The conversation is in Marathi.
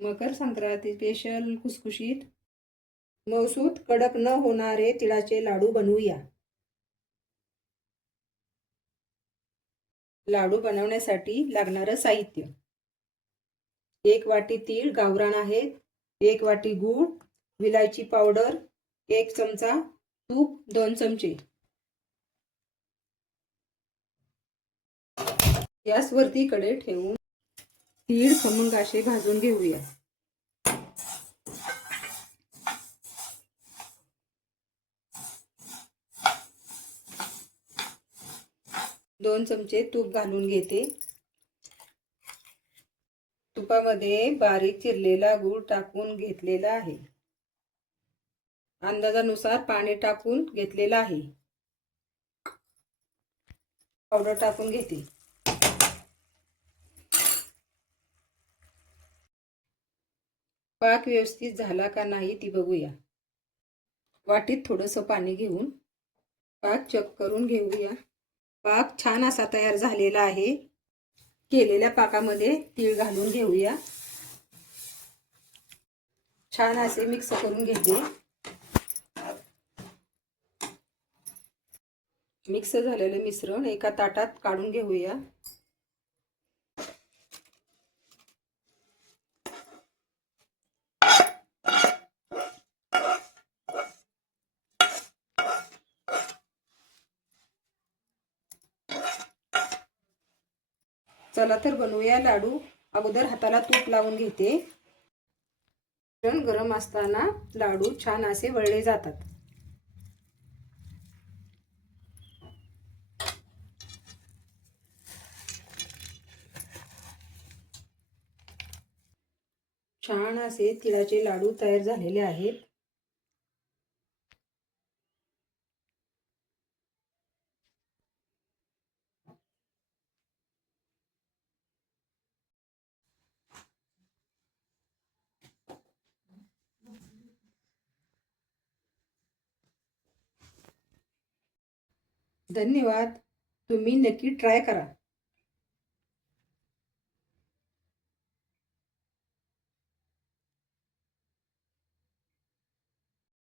मकर संक्रांती स्पेशल खुसखुशीत मऊसूत कडक न होणारे तिळाचे लाडू बनवूया। लाडू बनवण्यासाठी लागणारं साहित्य: 1 वाटी तीळ गावरान आहेत, 1 वाटी गूळ, विलायची पावडर, 1 चमचा तूप, 2 चमचे। गॅसवरती कढई ठेवून तीळ खमंग असे भाजून घेऊया। दोन चमचे तूप घालून घेते। तुपामध्ये बारीक चिरलेला गूळ टाकून घेतलेला आहे। अंदाजानुसार पाणी टाकून घेतलेला आहे। पावडर टाकून घेते। पाक व्यवस्थित झाला का नाही ती बघूया। वाटीत थोडंसं पाणी घेऊन पाक चेक करून घेऊया। पाक छान असा तयार झालेला आहे। केलेल्या पाकामध्ये तीळ घालून घेऊया। छान असे मिक्स करून घेते। मिक्स झालेले मिश्रण एका ताटात काढून घेऊया। चला तर बनवूया लाडू। अगोदर हाताला तूप लावून घेते। मिश्रण गरम असताना लाडू छान असे वळले जातात। छान असे तिळाचे लाडू तयार झालेले आहेत। धन्यवाद। तुम्ही नक्की ट्राय करा।